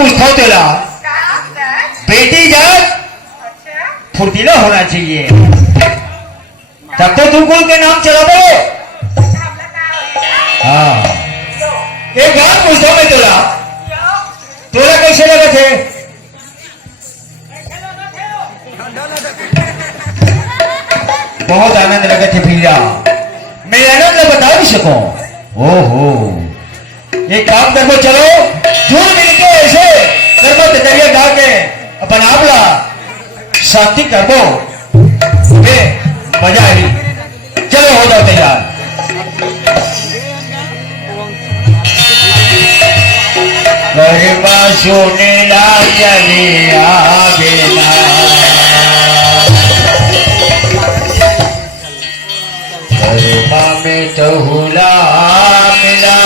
पूछता हूँ तेरा बेटी जात फुर्तीला होना चाहिए तब तो तुम कौन के नाम चला दो। हाँ एक बात पूछता हूँ मैं तेरा तोरा कैसे लगा थे बहुत आनंद लगे थे भैया मैं आनंद में बता नहीं सकूं। ओहो एक काम करके चलो जुड़ मिलके ऐसे कर्म दरिया गा के अपन आपला शांति कर दो मजा आई। चलो हो जाओ तैयार। गरबा सोने ला चले आगे ना गरबा में तो हुला मिला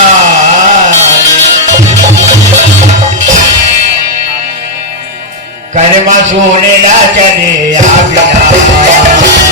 गरबा सोने ला चले आगे ना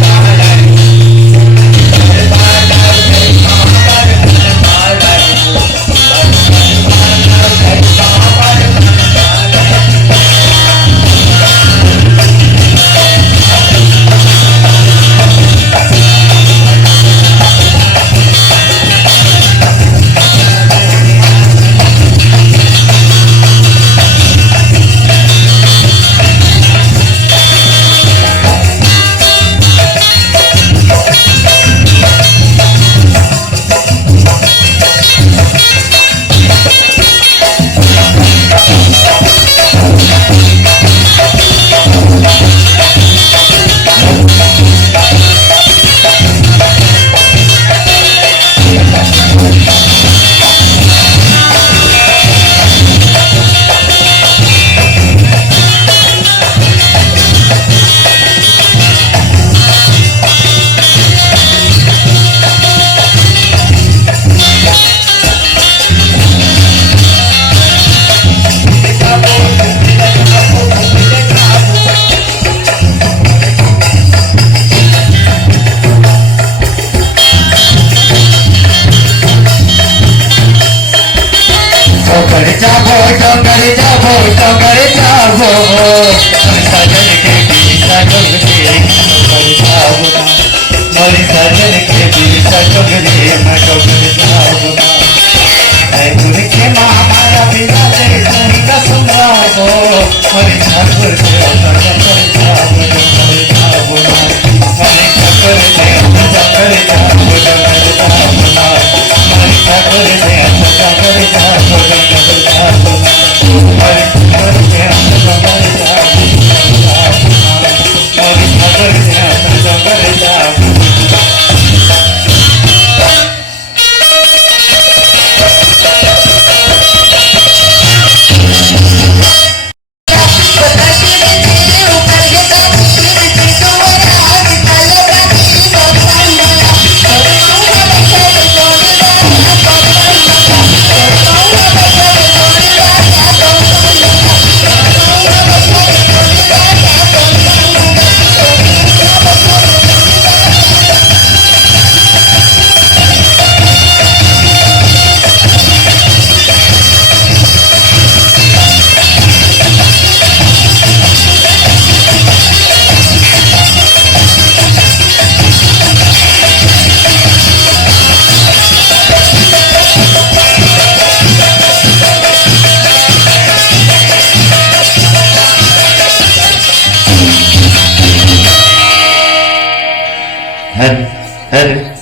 मामा जाबो मरे ठाकुर से सजा कर जाबो मरे जाबो मरे ठाकुर से सजा कर जाबो मरे जाबो मरे ठाकुर से सजा कर जाबो मरे जाबो मरे ठाकुर से सजा कर जाबो मरे ठाकुर से सजा कर जाबो Hadi, hadi.